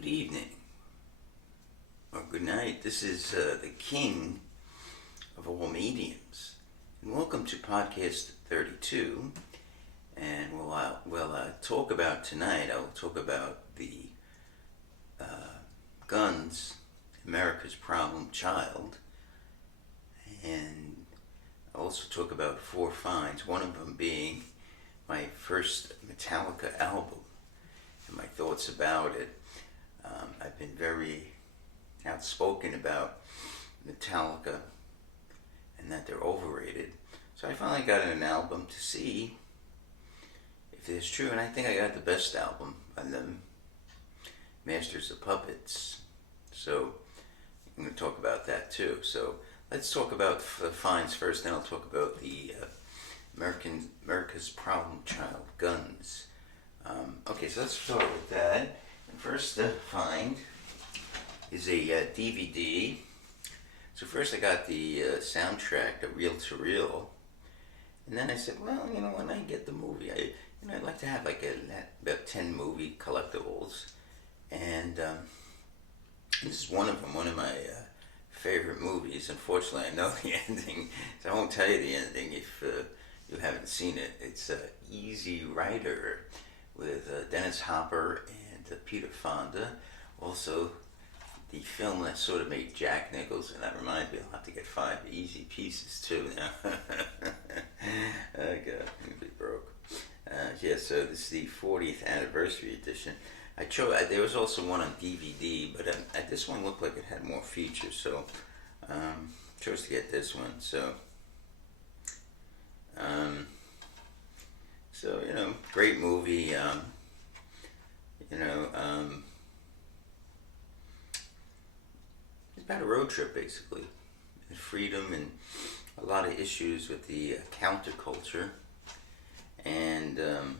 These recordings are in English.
Good evening, or good night. This is the king of all mediums. And welcome to podcast 32. And we'll talk about tonight, I'll talk about the guns, America's problem child. And I'll also talk about four finds, one of them being my first Metallica album and my thoughts about it. I've been very outspoken about Metallica and that they're overrated. So I finally got an album to see if it's true, and I think I got the best album on them, Masters of Puppets. So I'm going to talk about that too. So let's talk about the finds first, then I'll talk about the America's problem child, guns. Okay, so let's start with that. And first find is a DVD. So first I got the soundtrack, the Reel to Reel, and then I said, well, when I get the movie, I'd like to have like about 10 movie collectibles, and this is one of them, one of my favorite movies. Unfortunately, I know the ending, so I won't tell you the ending if you haven't seen it. It's Easy Rider with Dennis Hopper and Peter Fonda. Also, the film that sort of made Jack Nicholson. That reminds me, I'll have to get 5 easy pieces too now. Oh God, I'm gonna be broke. Yeah, so this is the 40th anniversary edition. There was also one on DVD, but this one looked like it had more features, so chose to get this one. So, great movie. It's about a road trip basically, and freedom, and a lot of issues with the counterculture, and and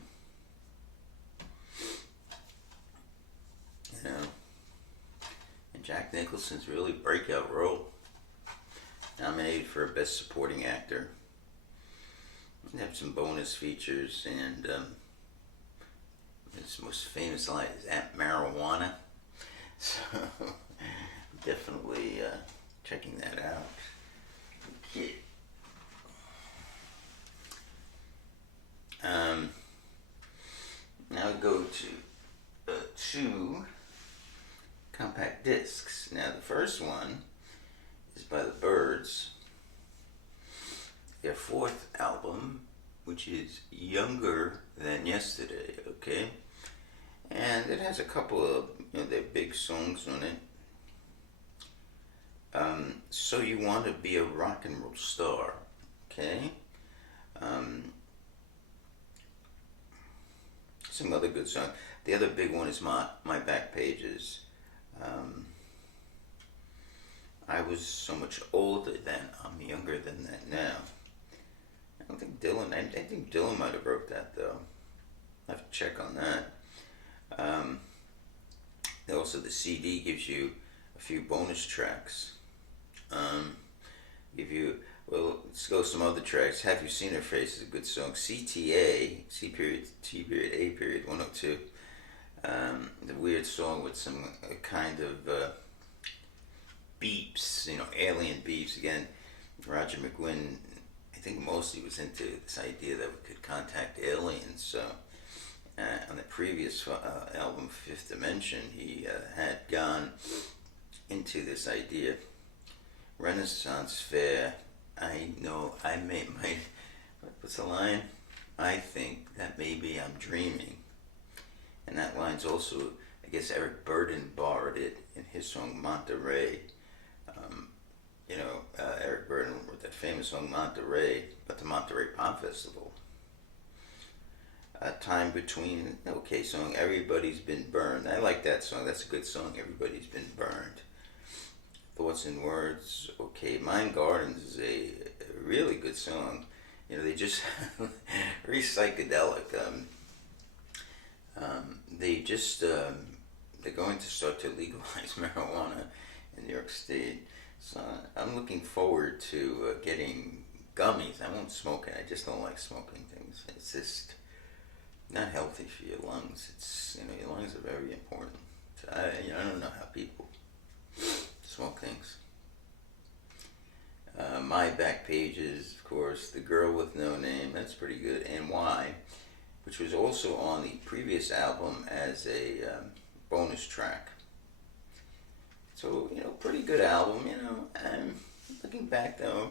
Jack Nicholson's really breakout role, nominated for Best Supporting Actor. We have some bonus features, and his most famous line is "at marijuana." So definitely checking that out. Okay. Now we go to 2 compact discs. Now the first one is by the Byrds, their 4th album, which is Younger Than Yesterday, okay? And it has a couple of their big songs on it. So You Want to Be a Rock and Roll Star, okay? Some other good songs. The other big one is My Back Pages. I was so much older then, I'm younger than that now. I don't think Dylan, I think Dylan might have wrote that though. I have to check on that. Also, the CD gives you a few bonus tracks. Let's go some other tracks. Have You Seen Her Face is a good song. CTA, C period, T period, A period, 102. The weird song with some kind of beeps, alien beeps. Again, Roger McGuinn, I think mostly was into this idea that we could contact aliens. So on the previous album, Fifth Dimension, he had gone into this idea. Renaissance Fair, what's the line? I think that maybe I'm dreaming. And that line's also, I guess Eric Burdon borrowed it in his song Monterey. Eric Burdon wrote that famous song Monterey, but the Monterey Pop Festival. Time Between, okay, song Everybody's Been Burned. I like that song, that's a good song, Everybody's Been Burned. Thoughts and Words, okay, Mind Gardens is a really good song. They just, very psychedelic. They're going to start to legalize marijuana in New York State. So I'm looking forward to getting gummies. I won't smoke it. I just don't like smoking things. It's just not healthy for your lungs. Your lungs are very important. So I don't know how people smoke things. My back pages, of course, The Girl with No Name, that's pretty good, and Why, which was also on the previous album as a bonus track. So, pretty good album, looking back though,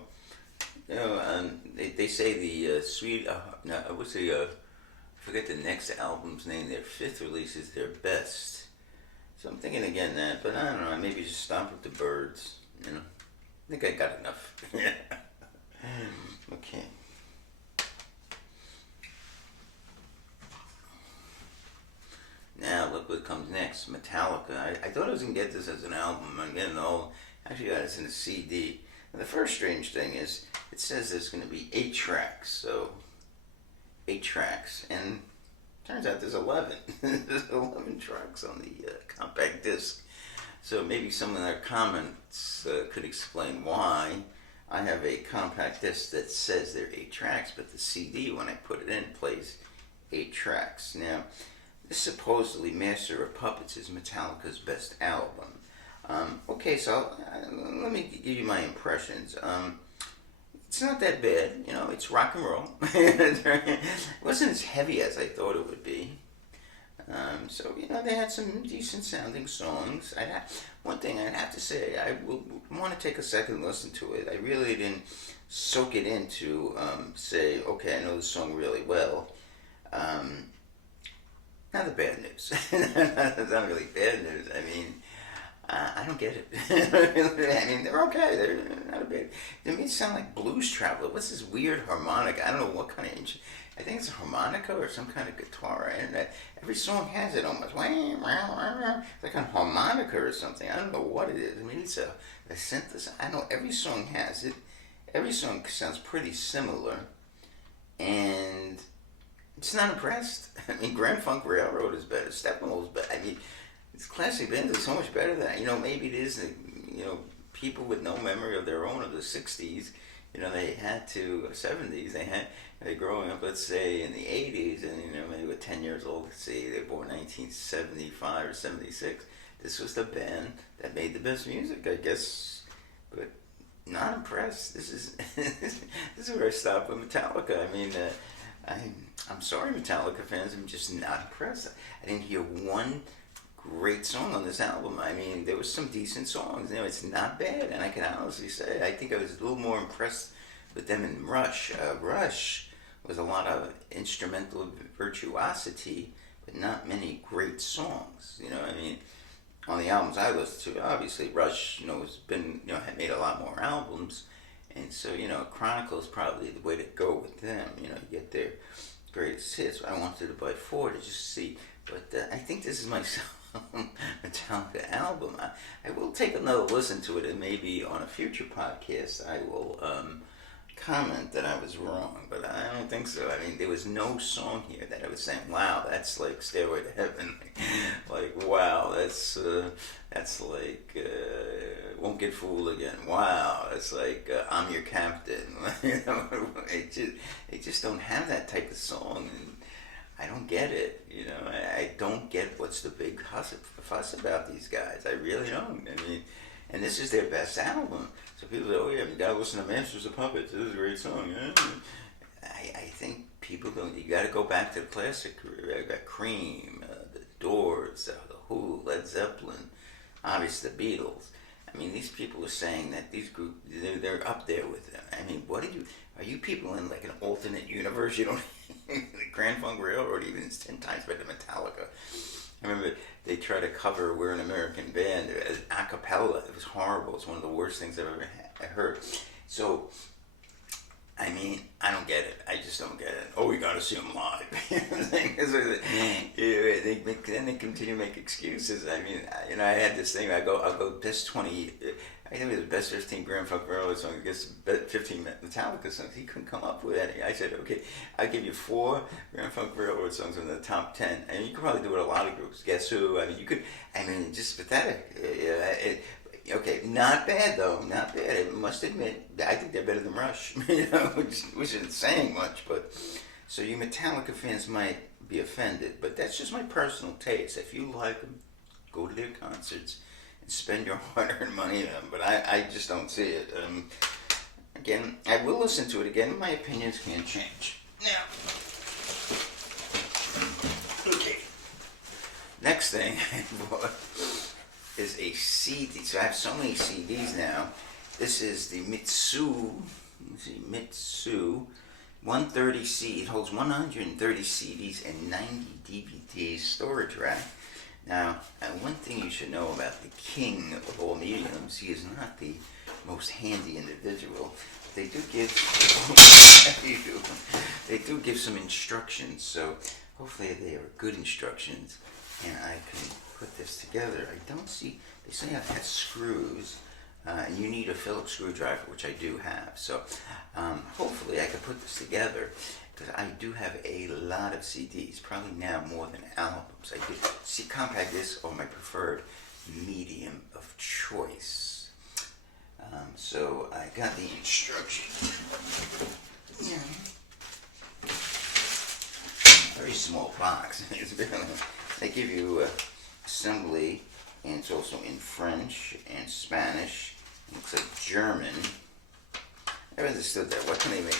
they say the sweet, no, what's the, I forget the next album's name, their fifth release is their best. So I'm thinking again that, but I don't know, maybe just stop with the birds, I think I got enough. Okay. Now look what comes next. Metallica. I thought I was gonna get this as an album. I'm getting old. Actually got this in a CD. And the first strange thing is it says there's gonna be 8 tracks. So 8 tracks, and turns out there's 11. There's 11 tracks on the compact disc. So maybe some of their comments could explain why. I have a compact disc that says there are 8 tracks, but the CD, when I put it in, plays 8 tracks. Now, this supposedly Master of Puppets is Metallica's best album. Okay, so let me give you my impressions. It's not that bad, it's rock and roll. It wasn't as heavy as I thought it would be. So, they had some decent sounding songs. One thing I'd have to say, I will want to take a second listen to it. I really didn't soak it in to say, okay, I know the song really well. Not the bad news. It's not really bad news. I mean, I don't get it. I mean, they're okay. They're not bad. They may sound like Blues Traveler. What's this weird harmonica? I don't know what kind of instrument. I think it's a harmonica or some kind of guitar. And every song has it almost. It's like a harmonica or something. I don't know what it is. I mean, it's a synthesizer. I know every song has it. Every song sounds pretty similar. And it's not impressed. I mean, Grand Funk Railroad is better. Steppenwolf's better. I mean, it's classic bands are so much better than, maybe it is, people with no memory of their own of the 60s, they had to, 70s, they growing up, let's say, in the 80s, and, maybe with 10 years old, let's say they were born 1975 or 76. This was the band that made the best music, I guess, but not impressed. This is, this is where I stop with Metallica. I mean, I'm sorry, Metallica fans, I'm just not impressed. I didn't hear one great song on this album. I mean, there was some decent songs. It's not bad, and I can honestly say I think I was a little more impressed with them in Rush. Rush was a lot of instrumental virtuosity, but not many great songs. I mean, on the albums I listened to, obviously Rush, has been, had made a lot more albums, and so Chronicle is probably the way to go with them. You get their greatest hits. I wanted to buy 4 to just see, but I think this is my Metallica album. I will take another listen to it, and maybe on a future podcast I will comment that I was wrong, but I don't think so. I mean, there was no song here that I was saying, wow, that's like Stairway to Heaven. Like, wow, that's like Won't Get Fooled Again. Wow, it's like I'm Your Captain. They just don't have that type of song, and I don't get it. I don't get what's the big fuss about these guys. I really don't. I mean, and this is their best album. So people say, oh yeah, you gotta listen to Masters of Puppets. This is a great song. Yeah. I think people don't. You gotta go back to the classic. I got Cream, the Doors, the Who, Led Zeppelin, obviously the Beatles. I mean, these people are saying that these groups, they're up there with them. I mean, are you people in like an alternate universe? You don't, the Grand Funk Railroad even is 10 times better than Metallica. I remember they tried to cover We're an American Band as a cappella. It was horrible. It's one of the worst things I've ever heard. So, I mean, I don't get it. I just don't get it. Oh, we got to see them live. Then they continue to make excuses. I mean, I had this thing. I'll go best 20. I think it was the best 15 Grand Funk Railroad songs. I guess 15 Metallica songs. He couldn't come up with any. I said, okay, I'll give you 4 Grand Funk Railroad songs in the top 10. And you could probably do it with a lot of groups. Guess Who? I mean, you could. I mean, just pathetic. Okay, not bad though, not bad. I must admit, I think they're better than Rush, which isn't saying much. But so you Metallica fans might be offended, but that's just my personal taste. If you like them, go to their concerts and spend your hard-earned money on them. But I just don't see it. Again, I will listen to it again. My opinions can't change. Now, okay. Next thing I bought is a CD. So I have so many CDs now. This is the Mitsu 130C. It holds 130 CDs and 90 DVDs storage rack. Now, one thing you should know about the king of all mediums, he is not the most handy individual. They do give some instructions, so hopefully they are good instructions, and I can put this together. I don't see. They say I've had screws. And you need a Phillips screwdriver, which I do have. So hopefully I can put this together, because I do have a lot of CDs, probably now more than albums. I do see compact discs are my preferred medium of choice. So I got the instructions. Yeah. Very small box. They give you assembly. And it's also in French and Spanish. It looks like German. I never understood that. What can they make?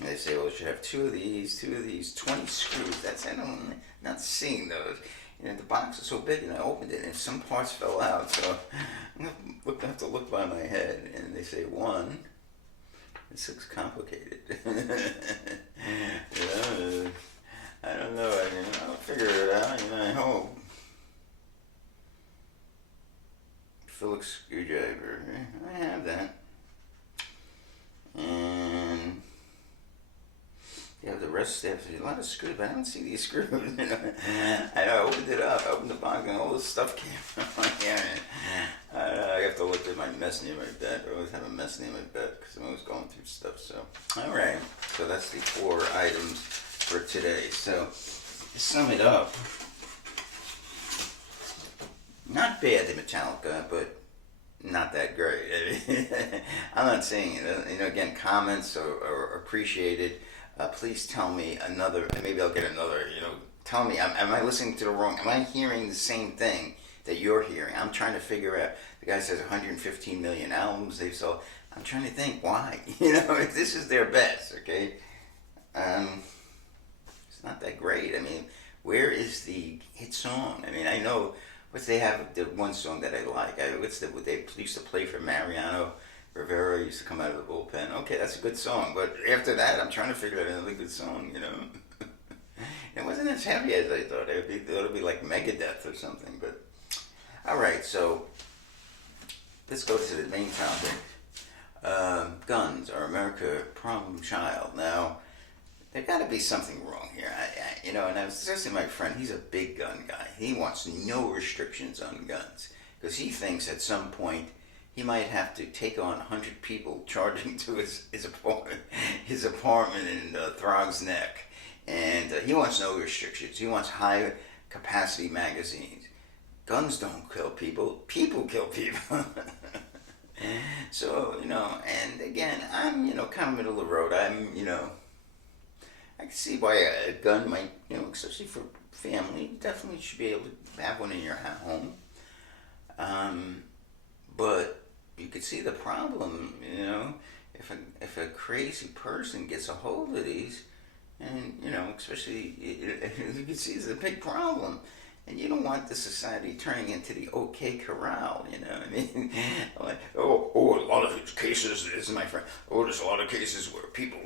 And they say, well, you should have two of these, 20 screws. That's, I'm not seeing those. You know, the box is so big, and I opened it, and some parts fell out. So I'm going to have to look by my head. And they say, one. This looks complicated. I don't know. I mean, I'll figure it out. I hope. Phillips screwdriver. I have that. And you have the rest. There's a lot of screws, but I don't see these screws. I opened it up. I opened the box, and all this stuff came out here. I have to look at my mess near my bed. I always have a mess near my bed because I'm always going through stuff. So, all right. So that's the 4 items for today. So, to sum it up, not bad, the Metallica, but not that great. I'm not saying it. Again, comments are appreciated. Please tell me another. Maybe I'll get another. Tell me. Am I listening to the wrong? Am I hearing the same thing that you're hearing? I'm trying to figure out. The guy says 115 million albums they've sold. I'm trying to think why. If this is their best, okay. It's not that great. I mean, where is the hit song? I mean, I know what they have. The one song that I like. What they used to play for Mariano Rivera used to come out of the bullpen. Okay, that's a good song. But after that, I'm trying to figure out another good song. It wasn't as heavy as I thought. It would be like Megadeth or something. But all right, so let's go to the main topic. Guns are America's problem child. Now, there got to be something wrong here. And I was discussing my friend. He's a big gun guy. He wants no restrictions on guns because he thinks at some point he might have to take on 100 people charging to his apartment in Throg's Neck. And he wants no restrictions. He wants high capacity magazines. Guns don't kill people. People kill people. So, and again, I'm, kind of middle of the road. I can see why a gun might, especially for family, definitely should be able to have one in your home. But you could see the problem, if a crazy person gets a hold of these, and, especially, you can see it's a big problem. And you don't want the society turning into the OK Corral, I mean? Like, a lot of cases, this is my friend, there's a lot of cases where people,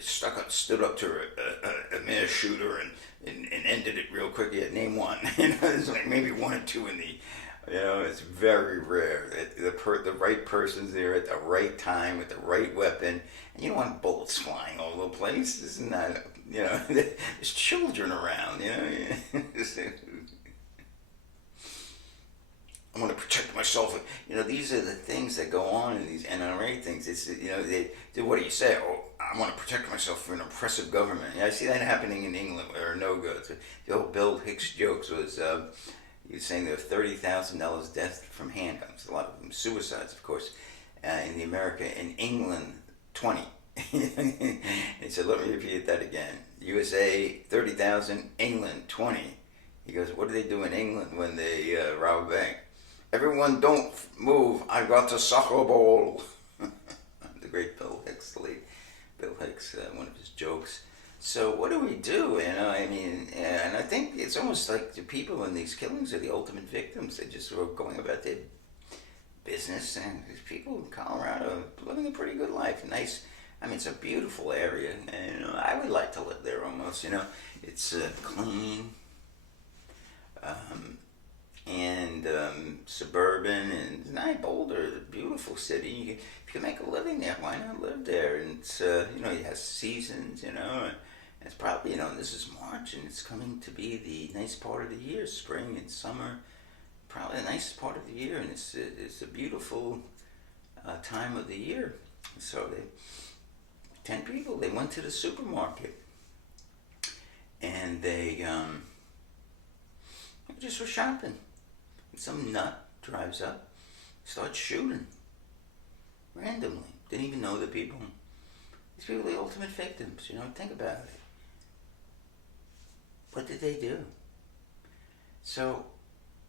stood up to a mass shooter and ended it real quick. Yeah, name one. There's like maybe 1 or 2 in the, it's very rare that the right person's there at the right time with the right weapon. And you don't want bullets flying all over the place. This is not, there's children around, I want to protect myself. These are the things that go on in these NRA things. It's, what do you say? I want to protect myself from an oppressive government. I see that happening in England where no good. The old Bill Hicks jokes was, he was saying there were $30,000 deaths from handguns. A lot of them suicides, of course, in America. In England, 20. He said, let me repeat that again. USA 30,000, England 20. He goes, what do they do in England when they rob a bank? Everyone don't move, I got the soccer ball. The great Bill Hicks, the late Bill Hicks, one of his jokes. So what do we do? I mean, and I think it's almost like the people in these killings are the ultimate victims. They just were going about their business, and these people in Colorado are living a pretty good life. Nice. I mean, it's a beautiful area, and I would like to live there almost. It's clean, and suburban, and not Boulder, a beautiful city. If you can make a living there, why not live there? And it's it has seasons, and it's probably this is March, and it's coming to be the nice part of the year, spring and summer. Probably the nicest part of the year, and it's a beautiful time of the year. So 10 people, they went to the supermarket, and they just were shopping. And some nut drives up, starts shooting randomly. Didn't even know the people. These people are the ultimate victims. Think about it. What did they do? So,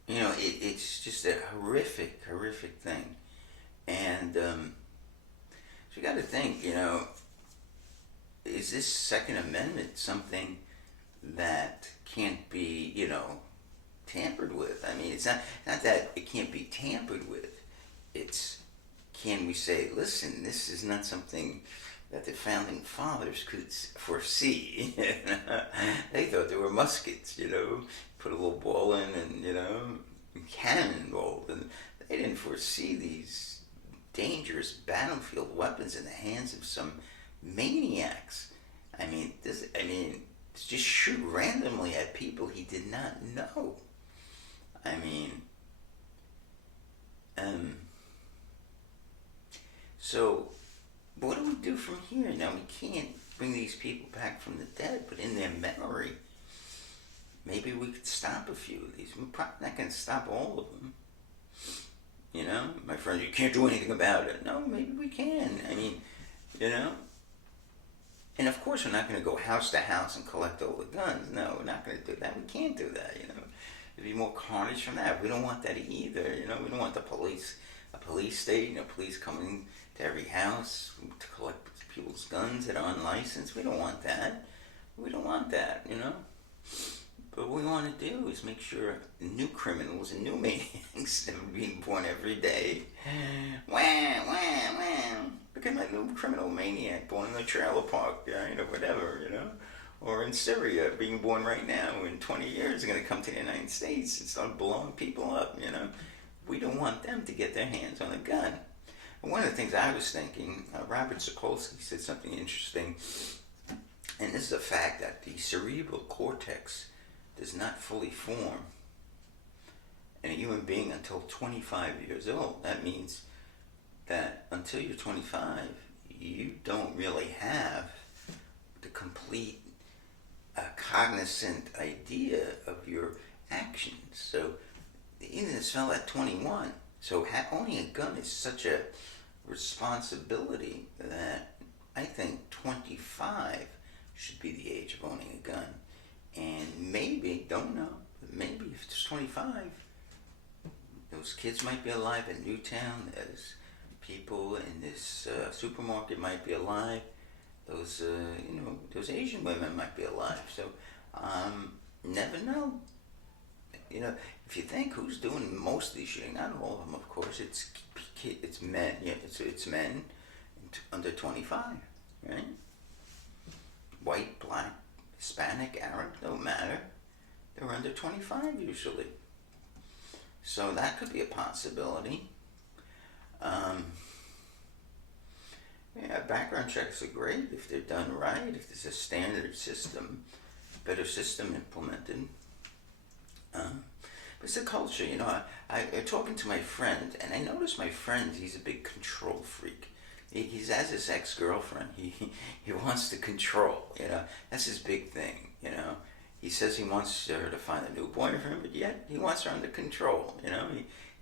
it's just a horrific, horrific thing. And so you got to think, is this Second Amendment something that can't be, tampered with? I mean, it's not that it can't be tampered with. It's, can we say, listen, this is not something that the founding fathers could foresee. They thought they were muskets, put a little ball in and, cannonball. And they didn't foresee these dangerous battlefield weapons in the hands of some maniacs. I mean, just shoot randomly at people he did not know. I mean, so what do we do from here? Now, we can't bring these people back from the dead, but in their memory, maybe we could stop a few of these. We're probably not going to stop all of them. My friend, you can't do anything about it. No, maybe we can. I mean, And of course, we're not going to go house to house and collect all the guns. No, we're not going to do that. We can't do that, There'd be more carnage from that. We don't want that either, We don't want a police state, police coming to every house to collect people's guns that are unlicensed. We don't want that. We don't want that, But what we want to do is make sure new criminals and new maniacs that are being born every day. Wah, wah, wah. Look at my new criminal maniac born in a trailer park, whatever, Or in Syria, being born right now. In 20 years, they're going to come to the United States and start blowing people up, We don't want them to get their hands on a gun. And one of the things I was thinking, Robert Sapolsky said something interesting, and this is a fact that the cerebral cortex does not fully form in a human being until 25 years old. That means that until you're 25, you don't really have the complete cognizant idea of your actions. So even this fell at 21. So owning a gun is such a responsibility that I think 25 should be the age of owning a gun. And maybe, don't know, maybe if it's 25, those kids might be alive in Newtown. There's people in this supermarket might be alive. Those, those Asian women might be alive. So, never know. If you think who's doing most of these shooting, not all of them, of course, it's men. Yeah, it's men under 25, right? White, black, Hispanic, Arab, don't matter. They're under 25 usually. So that could be a possibility. Background checks are great if they're done right, if there's a standard system, better system implemented. But it's a culture, I'm talking to my friend, and I noticed my friend, he's a big control freak. He's has his ex-girlfriend. He wants to control, That's his big thing, He says he wants her to find a new boyfriend, but yet he wants her under control,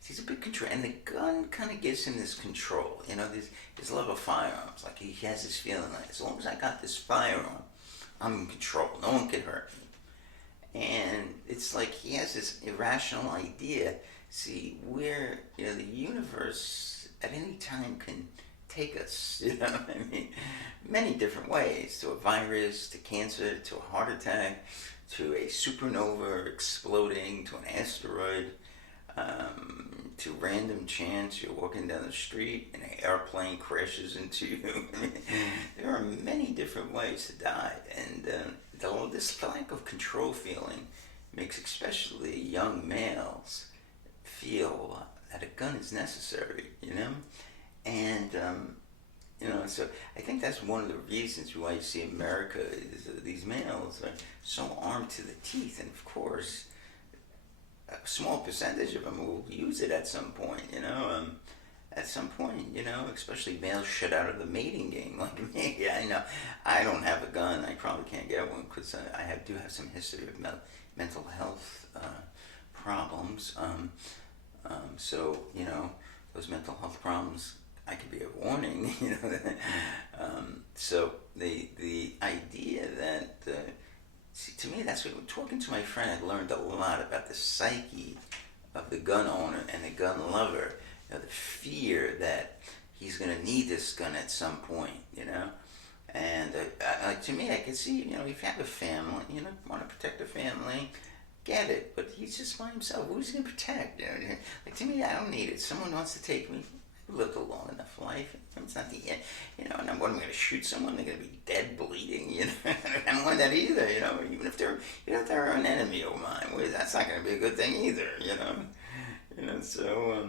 he's a big control, and the gun kind of gives him this control. His love of firearms. Like he has this feeling like as long as I got this firearm, I'm in control. No one can hurt me. And it's like he has this irrational idea. See, where the universe at any time can take us. I mean, many different ways, to a virus, to cancer, to a heart attack, to a supernova exploding, to an asteroid, to random chance you're walking down the street and an airplane crashes into you. I mean, there are many different ways to die, and this lack of control feeling makes especially young males feel that a gun is necessary, and so I think that's one of the reasons why you see America is these males are so armed to the teeth, and of course, a small percentage of them will use it at some point. At some point, especially males shut out of the mating game like me. Yeah, I know. I don't have a gun. I probably can't get one because I do have some history of mental health problems. So those mental health problems, I could be a warning. So the idea that see, to me, that's what, talking to my friend, I learned a lot about the psyche of the gun owner and the gun lover. The fear that he's going to need this gun at some point, And to me, I can see, if you have a family, want to protect a family, get it. But he's just by himself. Who's he going to protect? Like, to me, I don't need it. Someone wants to take me. I've lived a long enough life. It's not the end, and I'm going to shoot someone. They're going to be dead, bleeding. I don't want that either. Even if they're an enemy of mine, well, that's not going to be a good thing either. So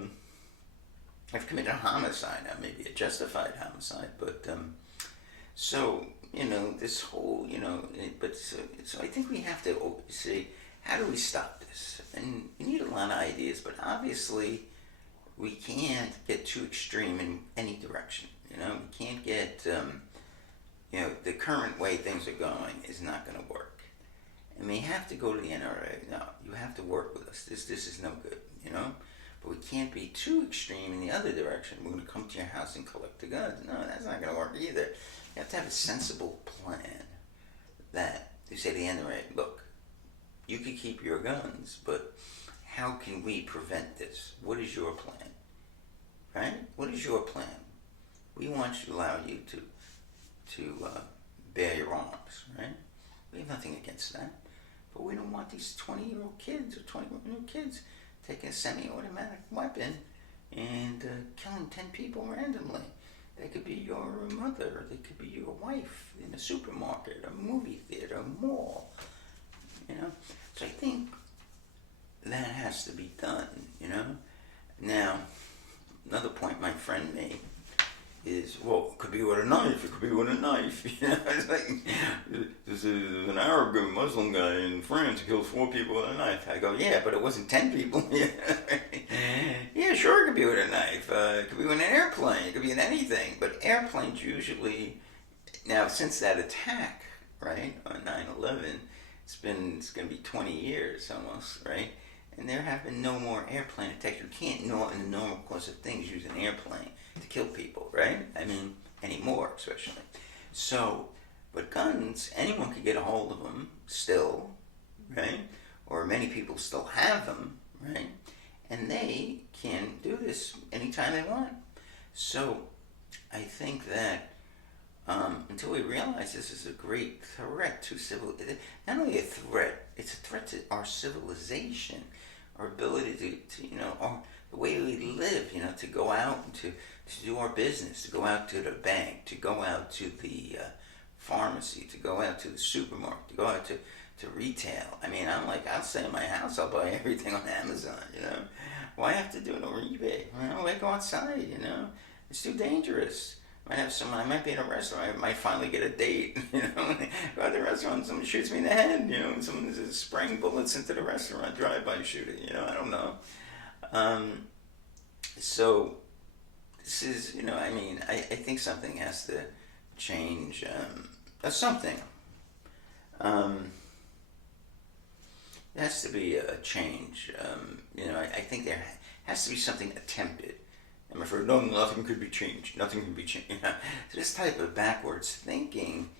I've committed a homicide, now maybe a justified homicide, but so this whole but so I think we have to see how do we stop this, and we need a lot of ideas, but obviously we can't get too extreme in any direction. We can't get, the current way things are going is not going to work. And we have to go to the NRA. No, you have to work with us. This is no good, But we can't be too extreme in the other direction. We're going to come to your house and collect the guns. No, that's not going to work either. You have to have a sensible plan that you say to the NRA, look, you can keep your guns, but how can we prevent this? What is your plan? Right? What is your plan? We want to allow you to bear your arms, right? We have nothing against that. But we don't want these 20-year-old kids or 21-year-old kids taking a semi-automatic weapon and killing 10 people randomly. They could be your mother, they could be your wife in a supermarket, a movie theater, a mall. So I think that has to be done, Now, another point my friend made is, well, it could be with a knife, it could be with a knife. It's like, this is an Arab Muslim guy in France who killed 4 people with a knife. I go, yeah, but it wasn't 10 people. Yeah, sure, it could be with a knife. It could be with an airplane. It could be in anything. But airplanes usually, now since that attack, right, on 9/11, it's going to be 20 years almost, right? And there have been no more airplane attacks. You can't, in the normal course of things, use an airplane to kill people, right? I mean, anymore, especially. So, but guns, anyone could get a hold of them still, right? Or many people still have them, right? And they can do this anytime they want. So, I think that until we realize this is a great threat to not only a threat, it's a threat to our civilization, our ability to the way we live, to go out and to do our business, to go out to the bank, to go out to the pharmacy, to go out to the supermarket, to go out to retail. I mean, I'll stay in my house, I'll buy everything on Amazon, Why have to do it over eBay? Why go outside, It's too dangerous. I might be in a restaurant, I might finally get a date, Go to the restaurant, someone shoots me in the head, someone is spraying bullets into the restaurant, drive-by shooting, I don't know. So, this is, I think something has to change, something. there has to be a change. I think there has to be something attempted. I'm afraid, no, nothing could be changed. Nothing can be changed. So this type of backwards thinking,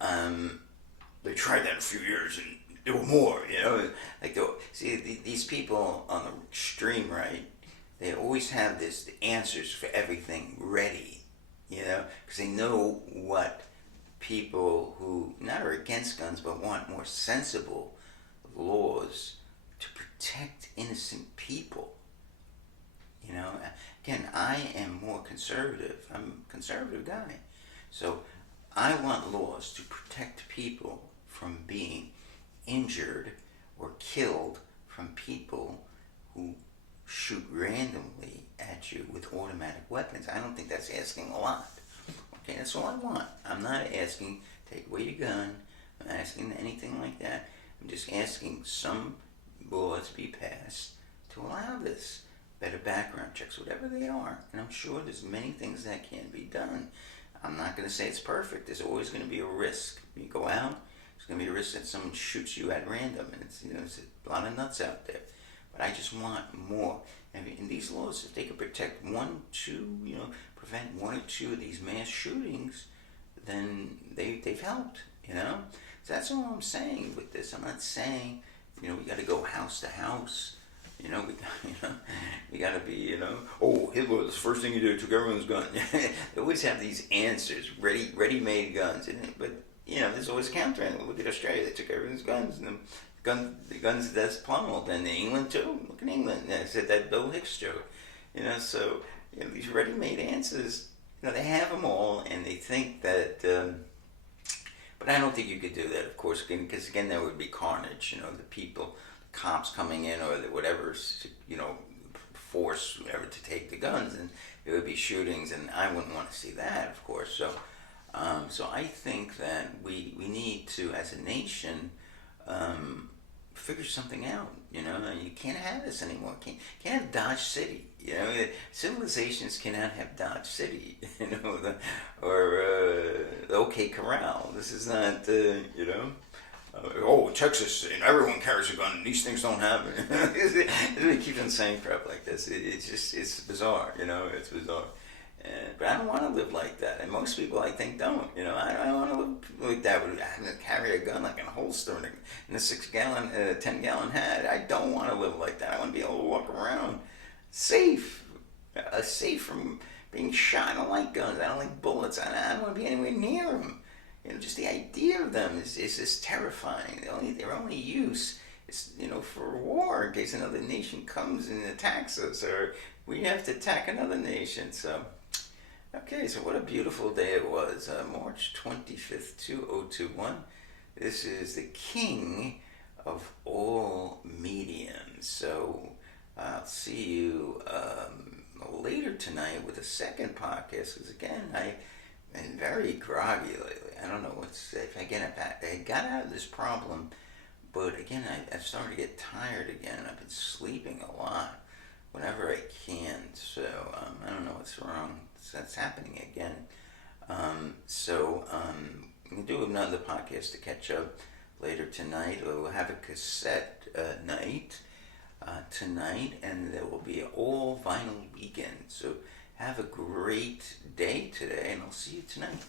they tried that in a few years and there were more. These people on the extreme right, they always have the answers for everything ready. Because they know what people who not are against guns but want more sensible laws to protect innocent people. Again, I am more conservative. I'm a conservative guy. So I want laws to protect people from being injured or killed from people who shoot randomly at you with automatic weapons. I don't think that's asking a lot. Okay, that's all I want. I'm not asking take away your gun. I'm not asking anything like that. I'm just asking some laws be passed to allow this. Better background checks, whatever they are. And I'm sure there's many things that can be done. I'm not going to say it's perfect. There's always going to be a risk. You go out, there's going to be a risk that someone shoots you at random. And it's a lot of nuts out there. But I just want more. And in these laws, if they could protect prevent one or two of these mass shootings, then they've helped, So that's all I'm saying with this. I'm not saying, we got to go house to house. We got to be, oh, Hitler, the first thing he did, took everyone's gun. They always have these answers, ready-made guns. But, there's always countering. Look at Australia, they took everyone's guns. And the guns that's pummeled. And England, too. Look at England. I said that Bill Hicks joke. These ready-made answers, they have them all, and they think that, but I don't think you could do that, of course, because, again, there would be carnage, the people, cops coming in, or whatever, force, whatever, to take the guns, and there would be shootings, and I wouldn't want to see that, of course. So I think that we need to, as a nation, figure something out. You can't have this anymore. Can't have Dodge City. Civilizations cannot have Dodge City. Or the OK Corral. This is not. Texas, everyone carries a gun, and these things don't happen. We keep on saying crap like this. It's bizarre, it's bizarre. But I don't want to live like that, and most people, I think, don't. I don't want to live like that. Having to carry a gun like in a holster in a 10-gallon hat. I don't want to live like that. I want to be able to walk around safe from being shot. I don't like guns. I don't like bullets. I don't want to be anywhere near them. Just the idea of them is just terrifying. Their only use is, for war, in case another nation comes and attacks us, or we have to attack another nation. So, okay, so what a beautiful day it was. March 25th, 2021. This is the king of all mediums. So, I'll see you later tonight with a second podcast, because, again, I've been very groggy lately. I don't know if I got out of this problem, but again, I've started to get tired again, and I've been sleeping a lot whenever I can. So I don't know what's wrong. That's happening again. I'm gonna do another podcast to catch up later tonight. We'll have a cassette night tonight, and there will be an all vinyl weekend. So have a great day today, and I'll see you tonight.